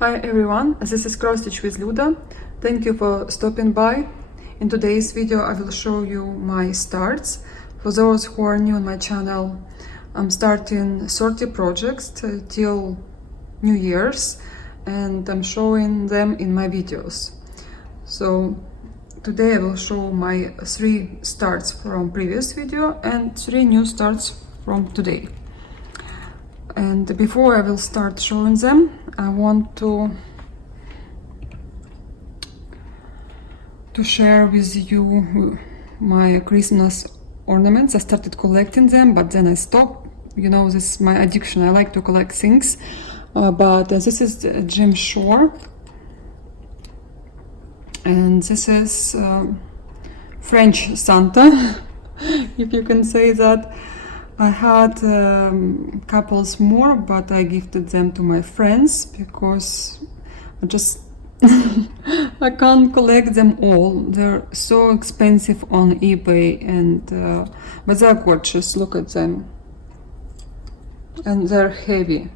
Hi everyone, this is Cross Stitch with Luda. Thank you for stopping by. In today's video I will show you my starts. For those who are new on my channel, I'm starting 30 projects till New Year's and I'm showing them in my videos. So today I will show my 3 starts from previous video and 3 new starts from today. And before I will start showing them, I want to share with you my Christmas ornaments. I started collecting them, but then I stopped. You know, this is my addiction. I like to collect things. But this is Jim Shore. And this is French Santa, if you can say that. I had couples more, but I gifted them to my friends because I just I can't collect them all. They're so expensive on eBay, and but they're gorgeous. Look at them, and they're heavy.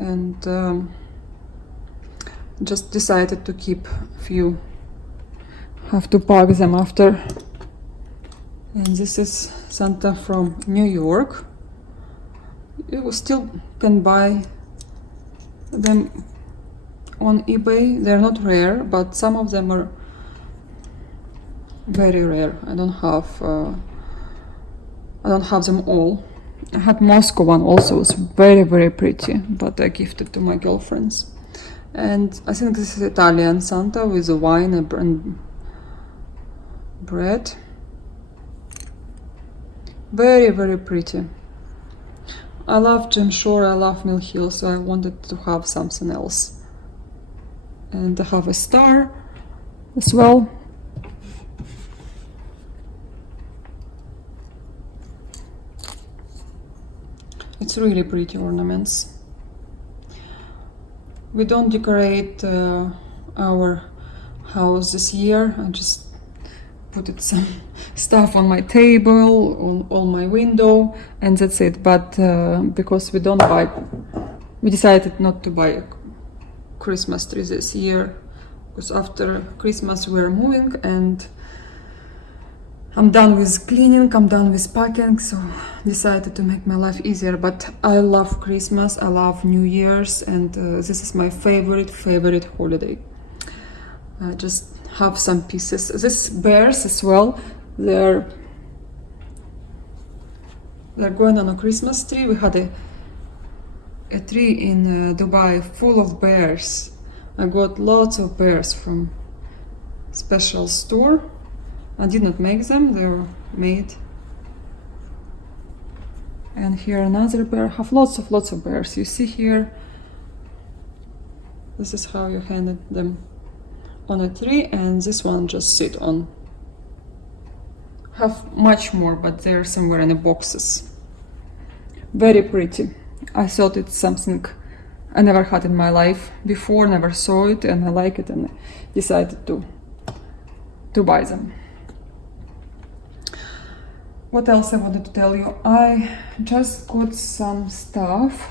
And just decided to keep a few. Have to pack them after. And this is Santa from New York. You still can buy them on eBay. They're not rare, but some of them are very rare. I don't have them all. I had Moscow one also. It's very, very pretty, but I gifted to my girlfriends. And I think this is Italian Santa with a wine and bread. Very, very pretty. I love Jim Shore, I love Mill Hill, so I wanted to have something else. And I have a star as well. It's really pretty ornaments. We don't decorate our house this year. I just put some stuff on my table, on my window, and that's it. But because we decided not to buy a Christmas tree this year, because after Christmas we're moving and I'm done with cleaning, I'm done with packing, so decided to make my life easier. But I love Christmas, I love New Year's, and this is my favorite holiday. I just have some pieces. This bears as well. They're going on a Christmas tree. We had a tree in Dubai full of bears. I got lots of bears from special store. I did not make them, they were made. And here another bear. I have lots of bears. You see here, this is how you handed them on a tree, and this one just sit on. Have much more, but they're somewhere in the boxes. Very pretty. I thought it's something I never had in my life before, never saw it, and I like it, and I decided to buy them. What else I wanted to tell you? I just got some stuff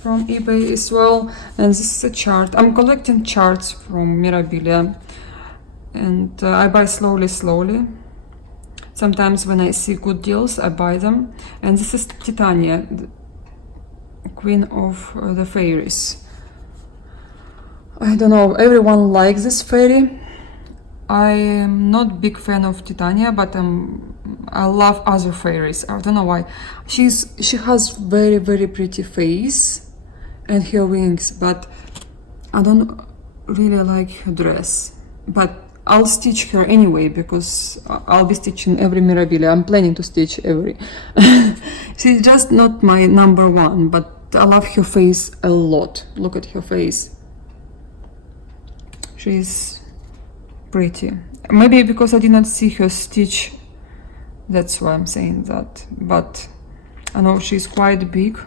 from eBay as well, and this is a chart. I'm collecting charts from Mirabilia, and I buy slowly. Sometimes when I see good deals, I buy them. And this is Titania, the Queen of the Fairies. I don't know, everyone likes this fairy. I am not big fan of Titania, but I love other fairies. I don't know why. She has very pretty face and her wings, but I don't really like her dress. But I'll stitch her anyway because I'll be stitching every Mirabilia. I'm planning to stitch every. She's just not my number one, but I love her face a lot. Look at her face. She's pretty. Maybe because I did not see her stitch, that's why I'm saying that. But I know she's quite big,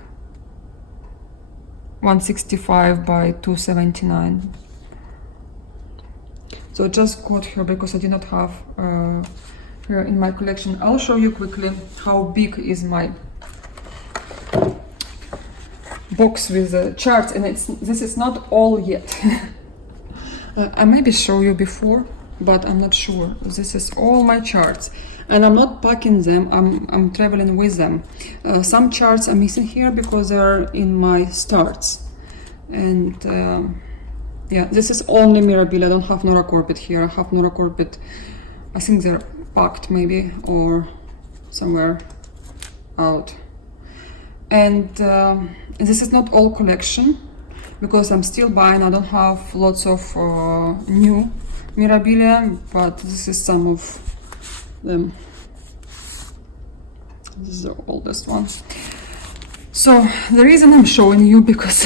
165 by 279. So I just got her because I did not have her in my collection. I'll show you quickly how big is my box with charts, and this is not all yet. I maybe show you before, but I'm not sure. This is all my charts, and I'm not packing them. I'm traveling with them. Some charts are missing here because they are in my starts, and yeah, this is only Mirabilia. I don't have Nora Corbett here. I have Nora Corbett. I think they're packed maybe or somewhere out. And this is not all collection because I'm still buying. I don't have lots of new Mirabilia, but this is some of them. This is the oldest one. So the reason I'm showing you because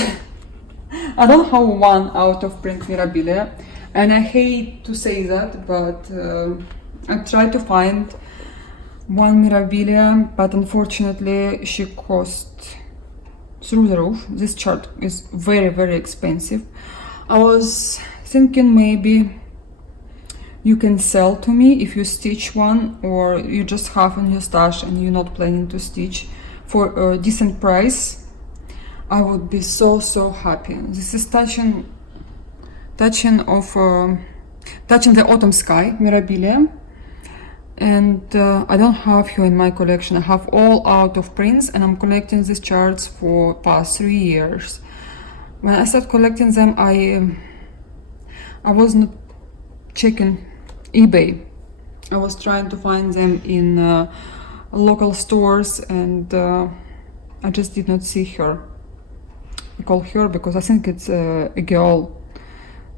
I don't have one out of print Mirabilia, and I hate to say that, but I tried to find one Mirabilia, but unfortunately she cost through the roof. This chart is very, very expensive. I was thinking maybe you can sell to me if you stitch one, or you just have in your stash and you're not planning to stitch for a decent price. I would be so happy. This is touching the autumn sky Mirabilia. And I don't have her in my collection. I have all out of prints, and I'm collecting these charts for past 3 years. When I started collecting them, I was not checking eBay. I was trying to find them in local stores, and I just did not see her. I call her because I think it's a girl.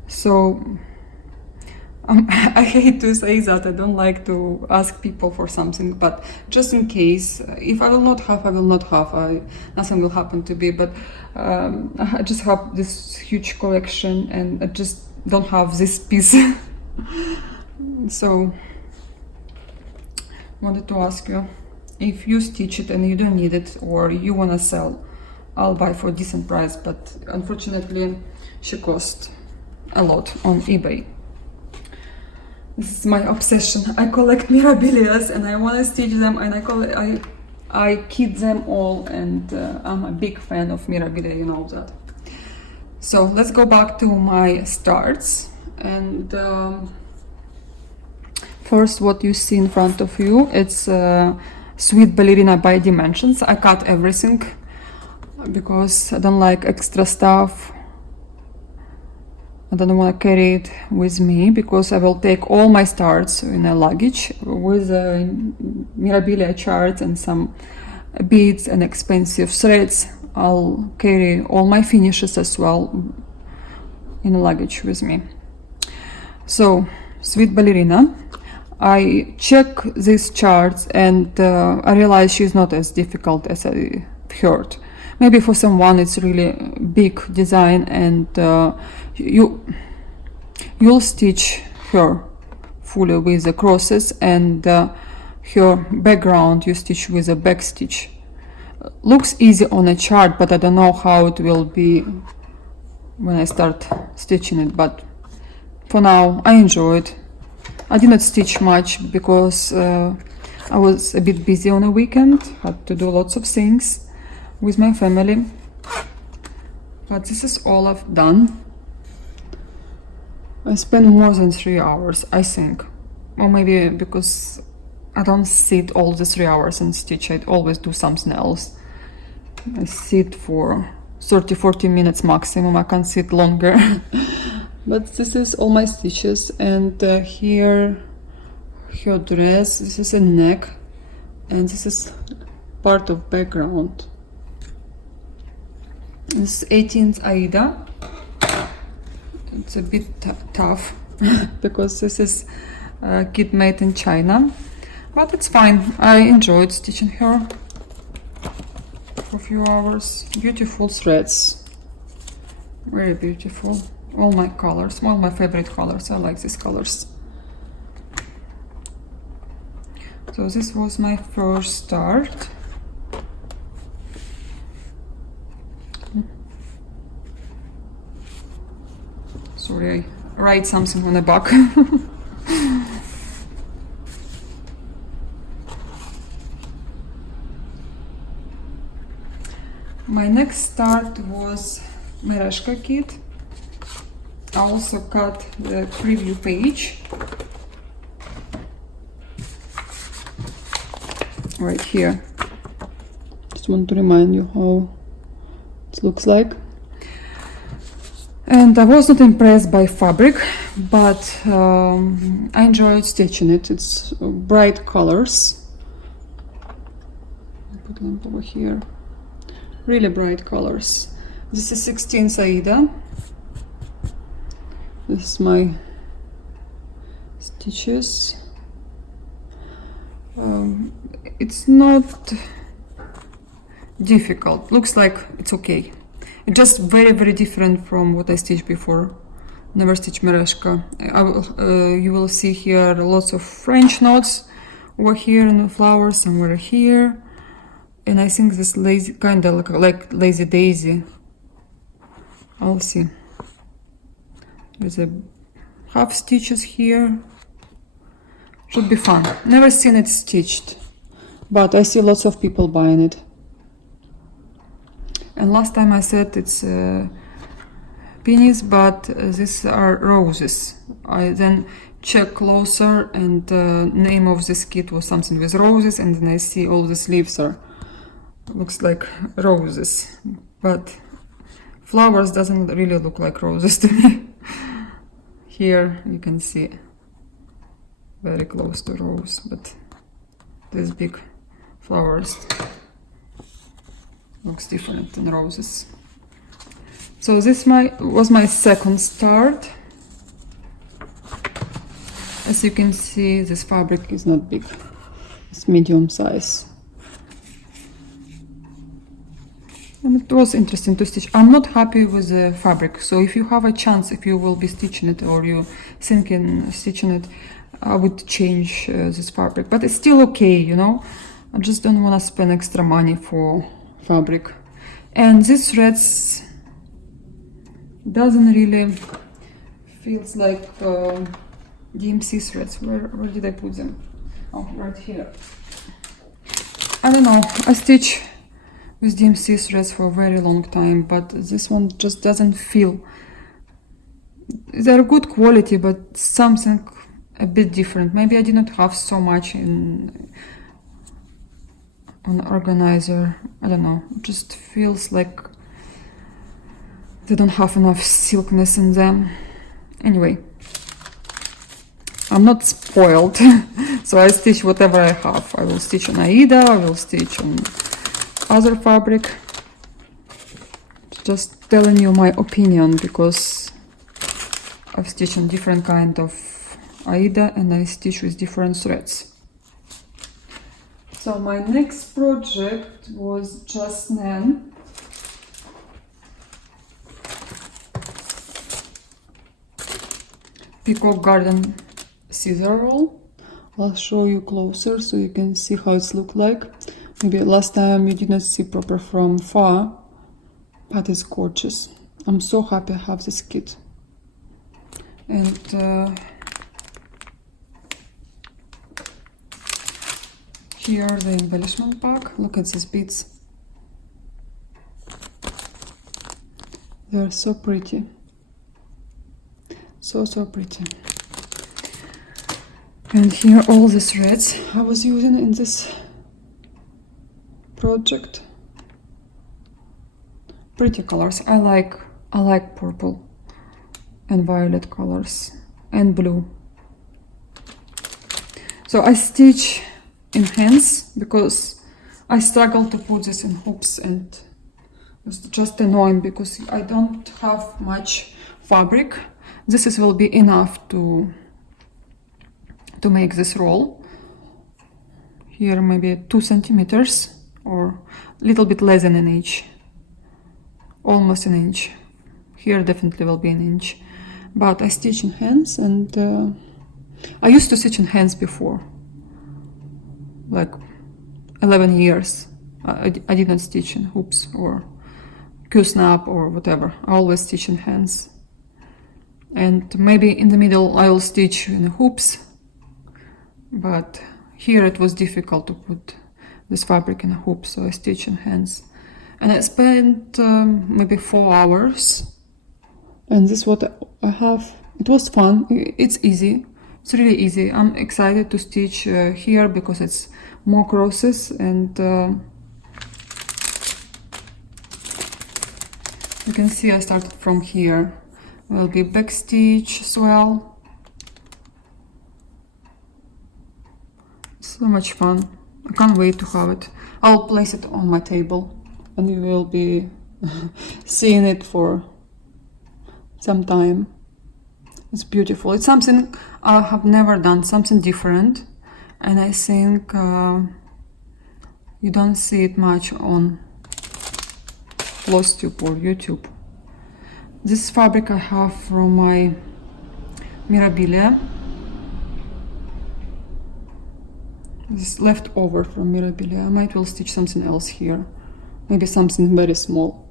So I hate to say that. I don't like to ask people for something, but just in case, if I will not have, I will not have. Nothing will happen to me. But I just have this huge collection, and I just don't have this piece. So wanted to ask you if you stitch it and you don't need it, or you wanna sell. I'll buy for a decent price, but unfortunately, she cost a lot on eBay. This is my obsession. I collect Mirabilias and I want to stitch them, and I keep them all, and I'm a big fan of Mirabilia, you know that. So let's go back to my starts, and first what you see in front of you, it's Sweet Ballerina by Dimensions. I cut everything because I don't like extra stuff. I don't want to carry it with me because I will take all my starts in a luggage with a Mirabilia chart and some beads and expensive threads. I'll carry all my finishes as well in a luggage with me. So, Sweet Ballerina. I check these charts and I realize she's not as difficult as I heard. Maybe for someone it's really big design, and you'll stitch her fully with the crosses, and her background you stitch with a back stitch. Looks easy on a chart, but I don't know how it will be when I start stitching it. But for now, I enjoy it. I did not stitch much because I was a bit busy on a weekend, had to do lots of things with my family, but this is all I've done. I spent more than 3 hours, I think, or maybe because I don't sit all the 3 hours and stitch. I always do something else. I sit for 30-40 minutes maximum. I can't sit longer. But this is all my stitches, and here her dress. This is a neck, and this is part of background. This is 18th Aida. It's a bit tough because this is kit made in China, but it's fine. I enjoyed stitching her for a few hours. Beautiful threads, very beautiful. All my colors, all my favorite colors. I like these colors. So this was my first start. Sorry, I write something on the back. My next start was Mereshka kit. I also cut the preview page right here. Just want to remind you how it looks like. And I was not impressed by fabric, but I enjoyed stitching it. It's bright colors. I'll put lamp over here. Really bright colors. This is 16th Aida. This is my stitches. It's not difficult. Looks like it's okay. It's just very, very different from what I stitched before. Never stitched Mereshka. You will see here lots of French knots over here in the flowers, somewhere here. And I think this lazy, kind of like lazy daisy. I'll see. There's a half stitches here. Should be fun. Never seen it stitched, but I see lots of people buying it. And last time I said it's peonies, but these are roses. I then check closer, and the name of this kit was something with roses, and then I see all these leaves are looks like roses, but flowers doesn't really look like roses to me. Here you can see very close to rose, but these big flowers looks different than roses. So this was my second start. As you can see, this fabric is not big, it's medium size. And it was interesting to stitch. I'm not happy with the fabric, so if you have a chance, if you will be stitching it or you thinking stitching it, I would change this fabric. But it's still okay, you know. I just don't want to spend extra money for fabric. And these threads doesn't really feels like DMC threads. Where did I put them? Oh, right here. I don't know. I stitch with DMC threads for a very long time, but this one just doesn't feel. They're good quality, but something a bit different. Maybe I did not have so much on organizer. I don't know. It just feels like they don't have enough silkiness in them. Anyway, I'm not spoiled, so I stitch whatever I have. I will stitch on Aida, I will stitch on other fabric. Just telling you my opinion, because I've stitched on different kind of Aida and I stitch with different threads. So my next project was just Nan. Peacock Garden scissor roll. I'll show you closer so you can see how it's look like. Maybe last time you did not see proper from far, but it's gorgeous. I'm so happy I have this kit. And here the embellishment pack. Look at these beads. They're so pretty. So pretty. And here all the threads I was using in this project. Pretty colors. I like purple and violet colors and blue. So I stitch in hands because I struggle to put this in hoops, and it's just annoying because I don't have much fabric. This will be enough to make this roll. Here maybe 2 centimeters or a little bit less than an inch, almost an inch. Here definitely will be an inch, but I stitch in hands, and I used to stitch in hands before, like 11 years. I did not stitch in hoops or Q-snap or whatever. I always stitch in hands. And maybe in the middle I will stitch in hoops, but here it was difficult to put this fabric in a hoop, so I stitch in hands. and I spent maybe 4 hours. And this is what I have. It was fun. It's easy. It's really easy. I'm excited to stitch here because it's more crosses, and you can see I started from here. Will be back stitch as well. So much fun. I can't wait to have it. I'll place it on my table and you will be seeing it for some time. It's beautiful. It's something I have never done, something different, and I think you don't see it much on FlossTube or YouTube. This fabric I have from my Mirabilia. This is left over from Mirabilia. I might will stitch something else here, maybe something very small.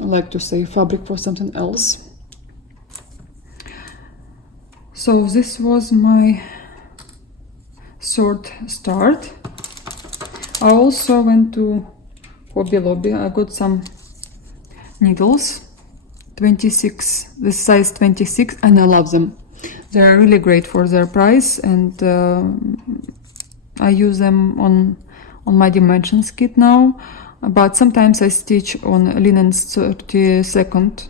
I like to save fabric for something else. So this was my short start. I also went to Hobby Lobby. I got some needles, 26, this size 26, and I love them. They're really great for their price, and I use them on my dimensions kit now. But sometimes I stitch on linens 32nd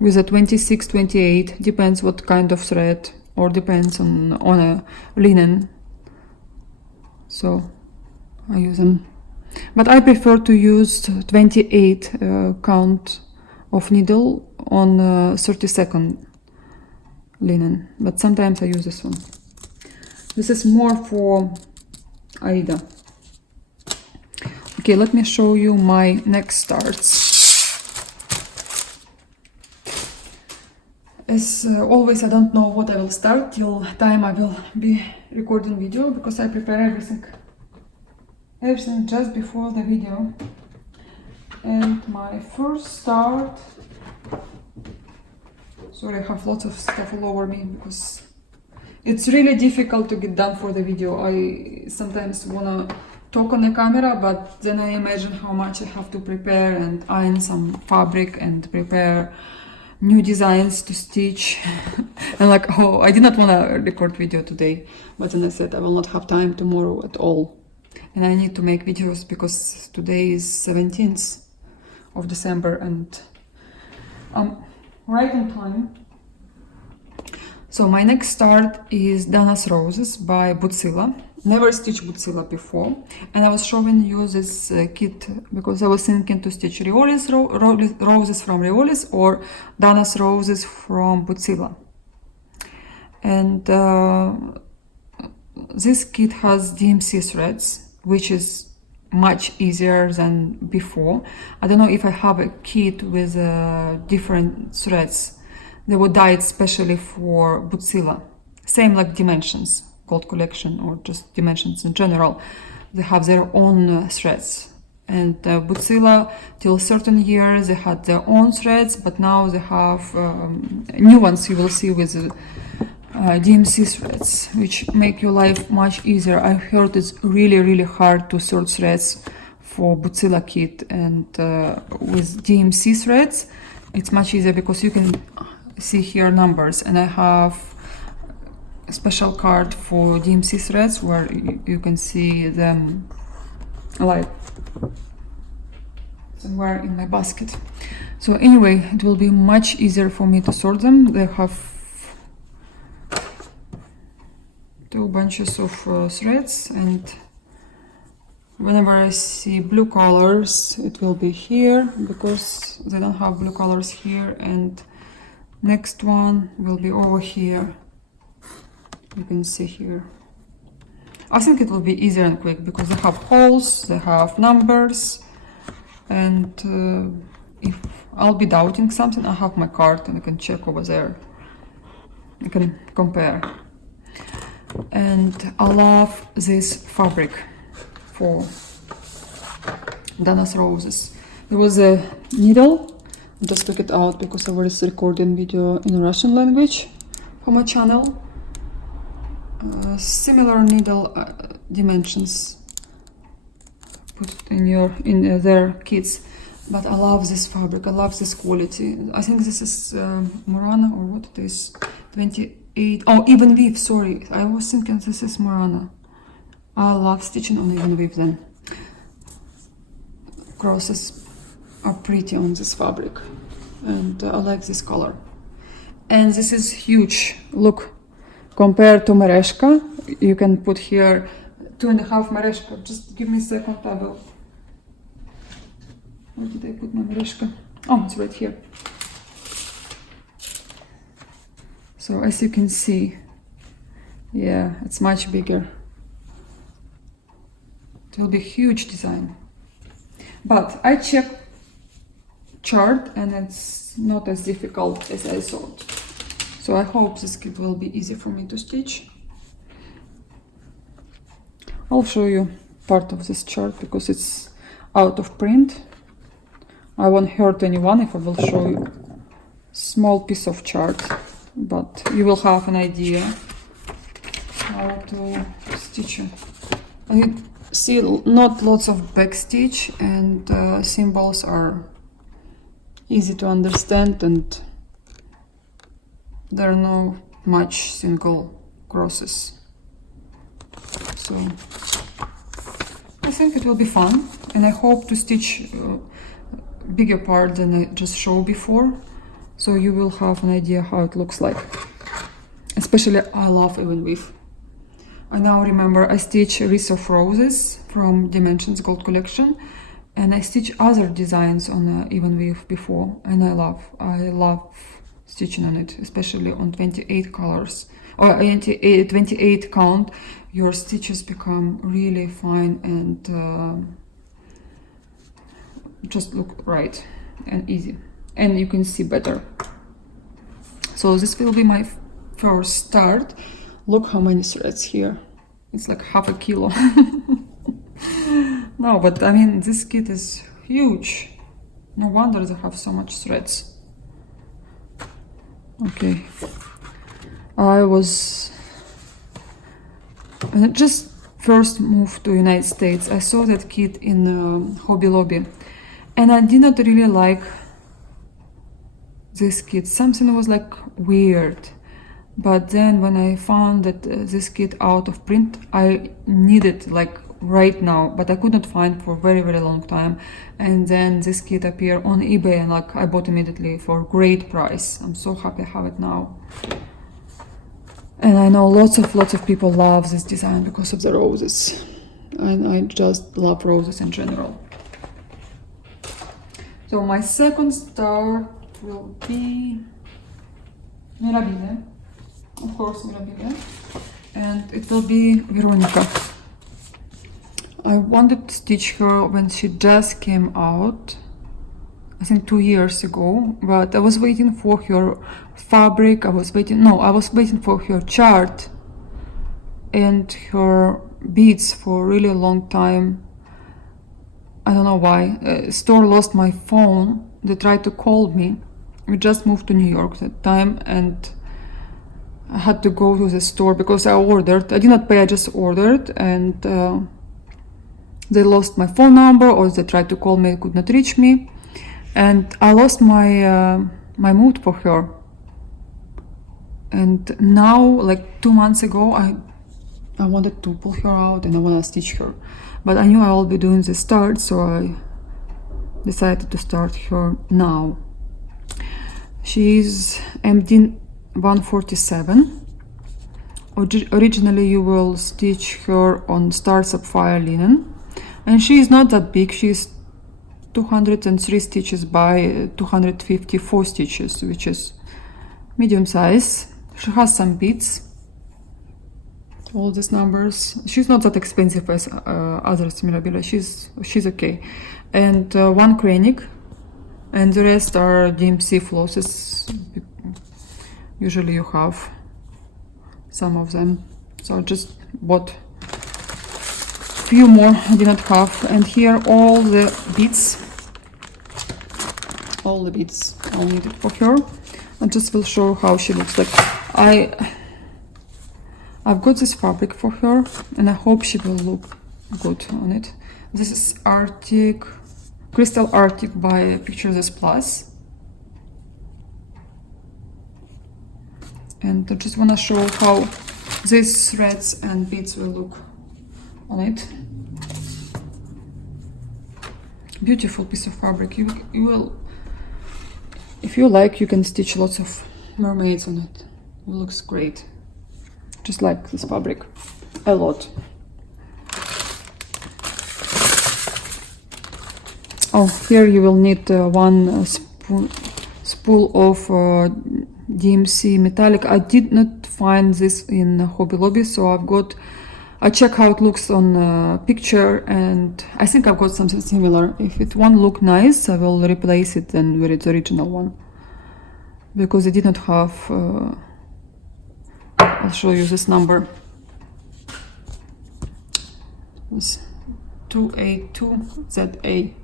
with a 26, 28, depends what kind of thread, or depends on a linen. So I use them. But I prefer to use 28 count of needle on 32nd linen, but sometimes I use this one. This is more for Aida. Okay, let me show you my next starts. As always, I don't know what I will start till time I will be recording video, because I prepare everything just before the video. And my first start, sorry, I have lots of stuff all over me because it's really difficult to get done for the video. I sometimes wanna talk on the camera, but then I imagine how much I have to prepare and iron some fabric and prepare new designs to stitch. And like, oh, I did not want to record video today, but then I said I will not have time tomorrow at all, and I need to make videos because today is 17th of December and I'm right on time. So my next start is Dana's Roses by Butzilla. Never stitched Butzilla before, and I was showing you this kit because I was thinking to stitch Riolis roses from Riolis or Dana's Roses from Butzilla. And this kit has DMC threads, which is much easier than before. I don't know if I have a kit with different threads. They were dyed specially for Butzilla, same like Dimensions Gold Collection or just Dimensions in general. They have their own threads, and Butzilla till certain years they had their own threads, but now they have new ones you will see with DMC threads, which make your life much easier. I heard it's really hard to sort threads for Butzilla kit, and with DMC threads it's much easier because you can see here numbers, and I have a special card for DMC threads where you can see them like somewhere in my basket. So anyway, it will be much easier for me to sort them. They have 2 bunches of threads, and whenever I see blue colors it will be here because they don't have blue colors here, and next one will be over here. You can see here. I think it will be easier and quick because they have holes, they have numbers, and if I'll be doubting something, I have my card and I can check over there. I can compare. And I love this fabric for Dana's Roses. There was a needle, I just took it out because I was recording video in Russian language for my channel. Similar needle dimensions put in their kits. But I love this fabric. I love this quality. I think this is Murana, or what it is. 28. Oh, even weave. Sorry, I was thinking this is Murana. I love stitching on even weave. Then crosses are pretty on this fabric, and I like this color. And this is huge. Look, compared to mereshka, you can put here 2.5 mereshka. Just give me a second, I will. Where did I put my mereshka? Oh, it's right here. So as you can see, yeah, it's much bigger. It will be a huge design. But I checked chart and it's not as difficult as I thought. So I hope this kit will be easy for me to stitch. I'll show you part of this chart because it's out of print. I won't hurt anyone if I will show you small piece of chart, but you will have an idea how to stitch it. I see not lots of back stitch, and symbols are easy to understand, and there are no much single crosses. So I think it will be fun, and I hope to stitch bigger part than I just showed before, so you will have an idea how it looks like. Especially I love even weave. I now remember I stitch Wreath of Roses from Dimensions Gold Collection, and I stitch other designs on even weave before, and I love stitching on it, especially on 28 colors or 28 count. Your stitches become really fine and just look right and easy, and you can see better. So this will be my first start. Look how many threads here. It's like half a kilo. No, but I mean, this kit is huge. No wonder they have so much threads. Okay. When I just first moved to United States, I saw that kit in Hobby Lobby. And I did not really like this kit. Something was like weird. But then when I found that this kit out of print, I needed like right now, but I could not find for a very, very long time. And then this kit appeared on eBay, and like I bought immediately for a great price. I'm so happy I have it now. And I know lots of people love this design because of the roses. And I just love roses in general. So my second start will be Mirabile. Of course, Mirabile. And it will be Veronica. I wanted to stitch her when she just came out, I think 2 years ago, but I was waiting for her fabric, I was waiting for her chart and her beads for a really long time. I don't know why. Store lost my phone. They tried to call me. We just moved to New York that time, and I had to go to the store because I ordered. I did not pay, I just ordered, and they lost my phone number, or they tried to call me, could not reach me, and I lost my my mood for her. And now, like 2 months ago, I wanted to pull her out and I want to stitch her, but I knew I will be doing the start, so I decided to start her now. She's MD 147. Originally you will stitch her on Star Sapphire linen, and she is not that big. She's 203 stitches by 254 stitches, which is medium size. She has some beads, all these numbers. She's not that expensive as others Mirabile. She's okay. And one cranic, and the rest are DMC flosses. Usually you have some of them, so I just bought few more I did not have. And here all the beads I'll need it for her. I just will show how she looks like. I've got this fabric for her, and I hope she will look good on it. This is Arctic, Crystal Arctic by Picture This Plus. And I just want to show how these threads and beads will look on it. Beautiful piece of fabric. You will, if you like, you can stitch lots of mermaids on it. It looks great. Just like this fabric a lot. Oh, here you will need one spool of DMC metallic. I did not find this in Hobby Lobby, so I check how it looks on picture, and I think I've got something similar. If it won't look nice, I will replace it then with its original one, because I did not have. I'll show you this number. It's 282ZA.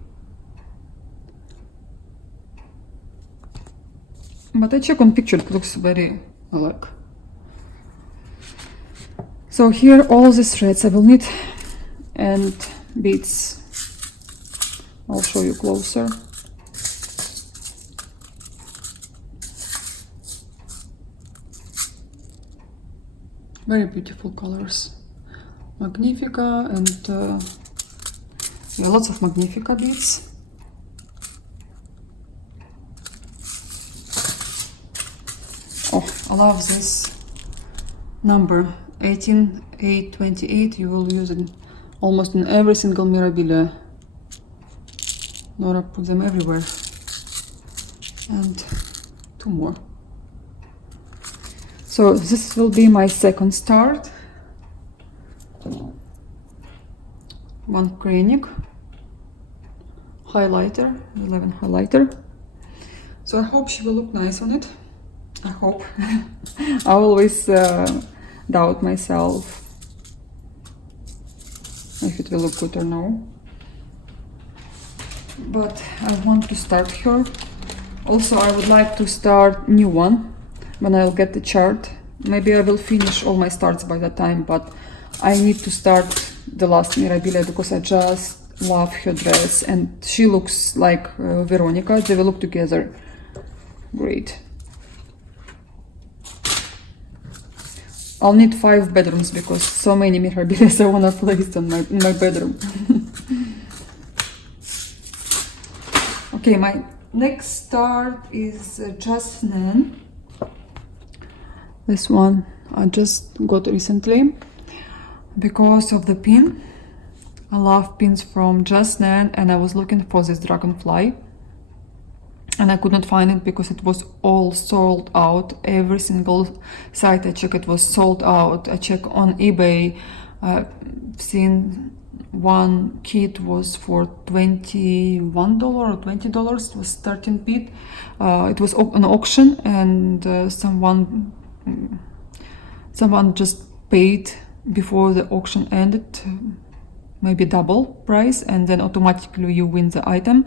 But I check on picture, it looks very alike. So here all these threads I will need, and beads. I'll show you closer. Very beautiful colors. Magnifica and yeah, lots of Magnifica beads. Oh, I love this number 18828. You will use it almost in every single Mirabilia. Nora put them everywhere. And two more. So this will be my second start. One Kreinik highlighter, 11 highlighter. So I hope she will look nice on it. I hope. I always doubt myself if it will look good or no. But I want to start her. Also, I would like to start new one when I'll get the chart. Maybe I will finish all my starts by that time, but I need to start the last Mirabilia because I just love her dress and she looks like Veronica. They will look together great. I'll need 5 bedrooms because so many Mirabilias I want to place in my bedroom. Okay, my next start is Just Nan. This one I just got recently because of the pin. I love pins from Just Nan and I was looking for this dragonfly and I could not find it because it was all sold out. Every single site I checked, it was sold out. I checked on eBay. I've seen one kit was for $21 or $20. It was 13 bit. It was an auction and someone just paid before the auction ended, maybe double price, and then automatically you win the item.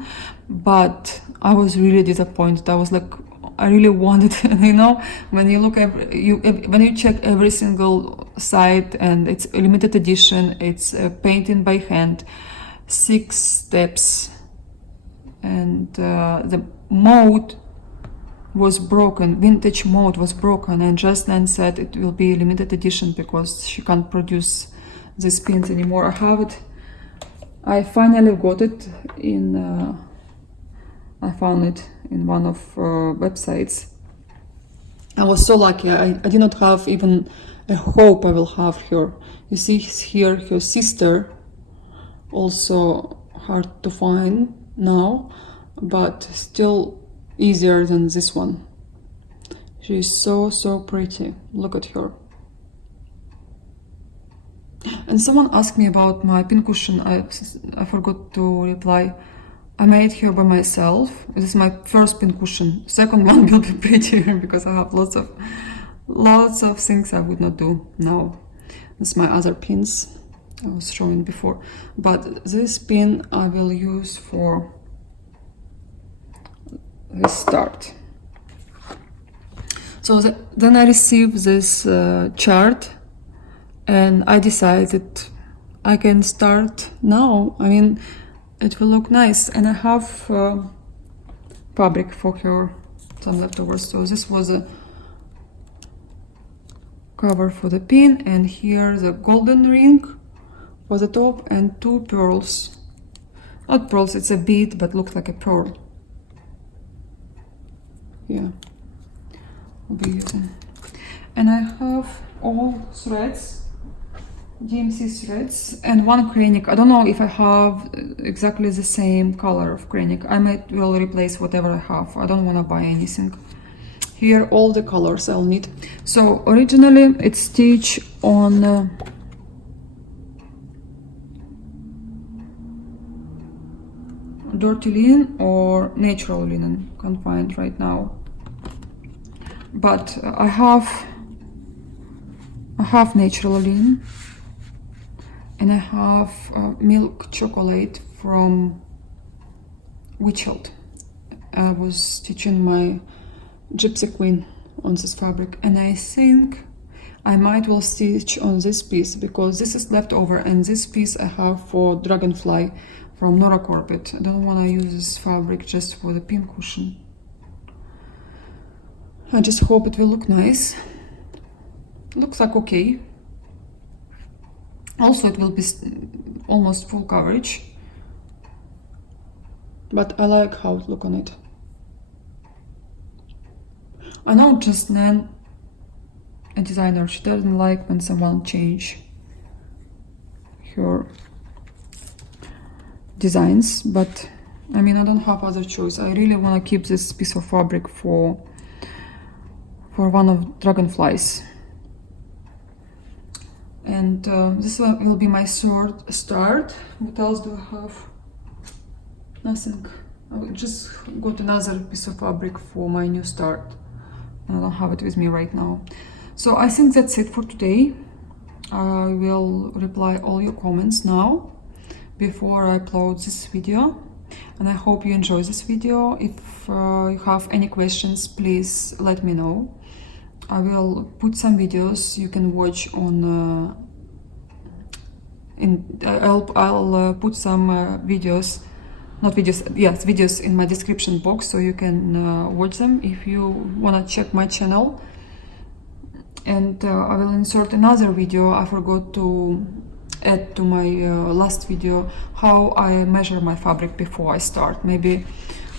But I was really disappointed. I was like, I really wanted, you know, when you look at when you check every single site and it's a limited edition, it's painted by hand, 6 steps, and the mode was broken, vintage mode was broken, and Just Nan said it will be a limited edition because she can't produce these pins anymore. I have it. I finally got it in. I found it in one of websites. I was so lucky. I did not have even a hope I will have her. You see here her sister, also hard to find now, but still easier than this one. She is so pretty. Look at her. And someone asked me about my pincushion. I forgot to reply. I made her by myself. This is my first pincushion. Second one will be prettier because I have lots of things I would not do now. That's my other pins I was showing before. But this pin I will use for this start. So then I received this chart and I decided I can start now. I mean, it will look nice. And I have fabric for her, some leftovers. So this was a cover for the pin, and here the golden ring for the top and 2 pearls. Not pearls, it's a bead, but looks like a pearl. Yeah, we'll be using. And I have all threads, DMC threads, and 1 cranic. I don't know if I have exactly the same color of cranic. I might will replace whatever I have. I don't want to buy anything. Here all the colors I'll need. So originally it's stitched on dirty linen or natural linen, can't find right now. But I have natural linen, and I have milk chocolate from Witchelt. I was stitching my Gypsy Queen on this fabric, and I think I might well stitch on this piece because this is leftover, and this piece I have for Dragonfly from Nora Carpet. I don't want to use this fabric just for the pin cushion. I just hope it will look nice. Looks like okay. Also, it will be almost full coverage, but I like how it looks on it. I know just Nan, a designer, she doesn't like when someone change her designs, but I mean, I don't have other choice. I really want to keep this piece of fabric for one of Dragonflies. And this will be my third start. What else do I have? Nothing. I will just got another piece of fabric for my new start. I don't have it with me right now. So I think that's it for today. I will reply all your comments now before I upload this video. And I hope you enjoy this video. If you have any questions, please let me know. I will put some videos you can watch on I'll put some videos in my description box, so you can watch them if you want to check my channel. And I will insert another video I forgot to add to my last video, how I measure my fabric before I start. Maybe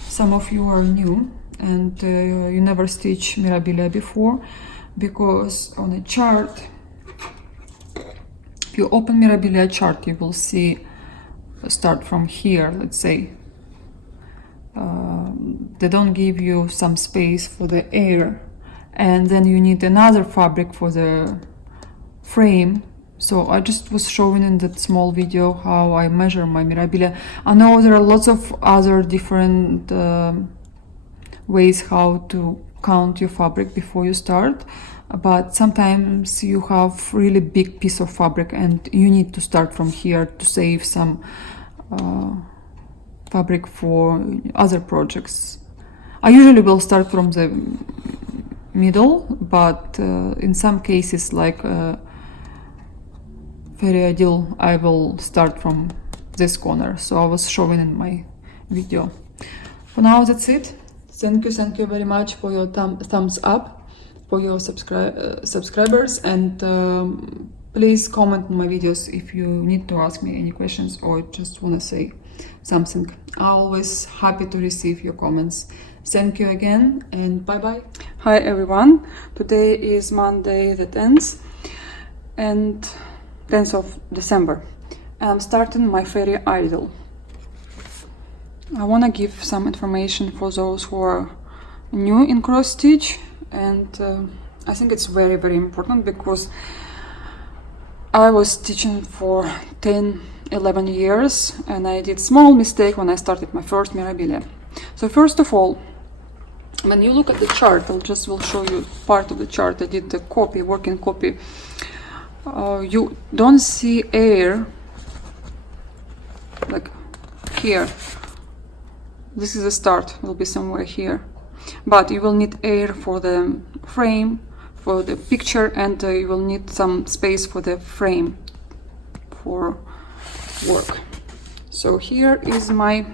some of you are new and you never stitch Mirabilia before, because on a chart, if you open Mirabilia chart, you will see start from here, let's say. They don't give you some space for the air, and then you need another fabric for the frame. So I just was showing in that small video how I measure my Mirabilia. I know there are lots of other different ways how to count your fabric before you start, but sometimes you have really big piece of fabric and you need to start from here to save some fabric for other projects. I usually will start from the middle, but in some cases, like Very Ideal, I will start from this corner. So I was showing in my video. For now, that's it. Thank you very much for your thumbs up, for your subscribers, and please comment on my videos if you need to ask me any questions or just want to say something. I'm always happy to receive your comments. Thank you again, and bye-bye. Hi everyone, today is Monday the 10th and 10th of December. I'm starting my Fairy Idol. I want to give some information for those who are new in cross stitch, and I think it's very important, because I was stitching for 10-11 years and I did small mistake when I started my first Mirabilia. So first of all, when you look at the chart, will show you part of the chart. I did the copy, working copy. You don't see air like here. This is the start, it will be somewhere here, but you will need air for the frame, for the picture, and you will need some space for the frame, for work. So here is my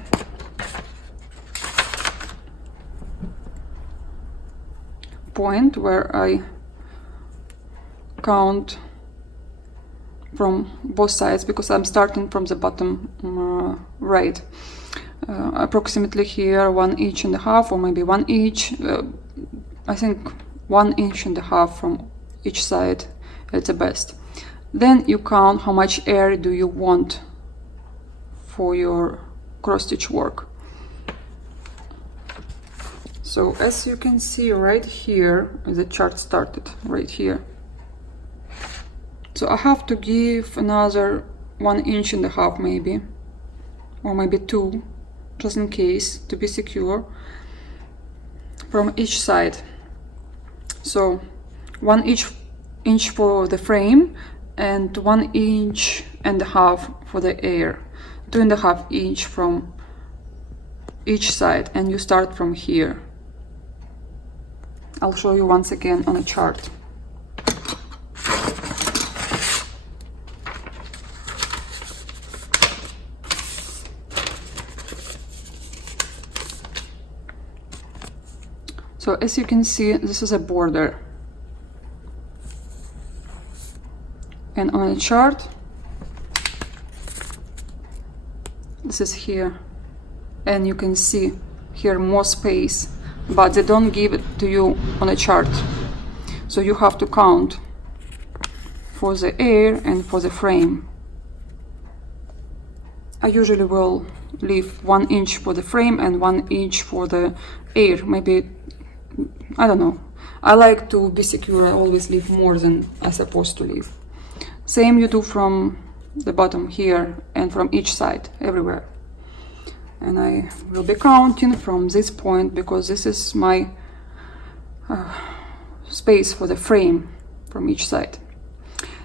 point where I count from both sides, because I'm starting from the bottom right. Approximately here 1.5 inches, or maybe 1 inch. I think 1.5 inches from each side is the best. Then you count how much area do you want for your cross stitch work. So as you can see right here, the chart started right here. So I have to give another 1.5 inches maybe, or maybe 2, just in case, to be secure, from each side. So 1 inch for the frame and 1.5 inches for the air, 2.5 inches from each side, and you start from here. I'll show you once again on a chart. So as you can see, this is a border, and on a chart this is here, and you can see here more space, but they don't give it to you on a chart, so you have to count for the air and for the frame. I usually will leave 1 inch for the frame and 1 inch for the air. Maybe, I don't know, I like to be secure. I always leave more than I'm supposed to leave. Same you do from the bottom here and from each side, everywhere. And I will be counting from this point, because this is my space for the frame from each side.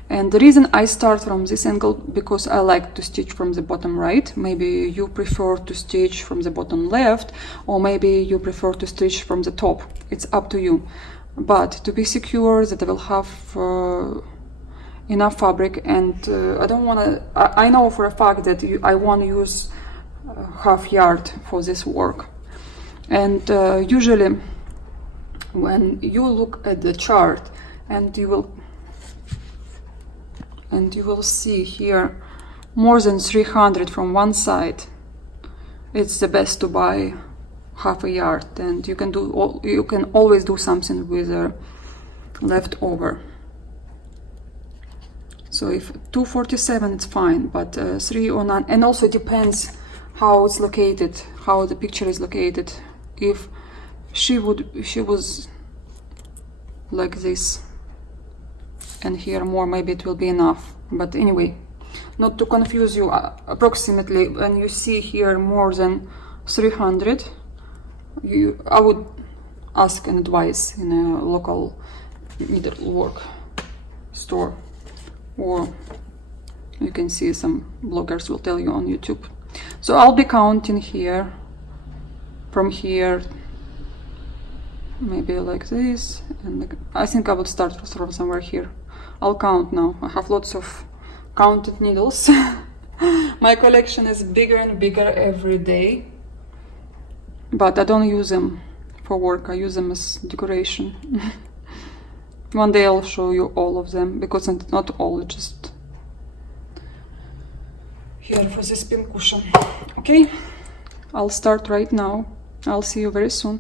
And the reason I start from this angle, because I like to stitch from the bottom right. Maybe you prefer to stitch from the bottom left, or maybe you prefer to stitch from the top. It's up to you. But to be secure that I will have enough fabric, and I don't want to, I know for a fact that I want to use half yard for this work. And usually when you look at the chart, and you will see here more than 300 from one side, it's the best to buy half a yard, and you can always do something with leftover. So if 247, it's fine, but 309, and also it depends how it's located, how the picture is located. If she was like this, and here more, maybe it will be enough. But anyway, not to confuse you, approximately when you see here more than 300, I would ask an advice in a local needlework store, or you can see some bloggers will tell you on YouTube. So I'll be counting here, from here, maybe like this, and I think I would start from somewhere here. I'll count now. I have lots of counted needles. My collection is bigger and bigger every day, but I don't use them for work. I use them as decoration. One day I'll show you all of them, because not all, just here for this pin cushion. Okay, I'll start right now. I'll see you very soon.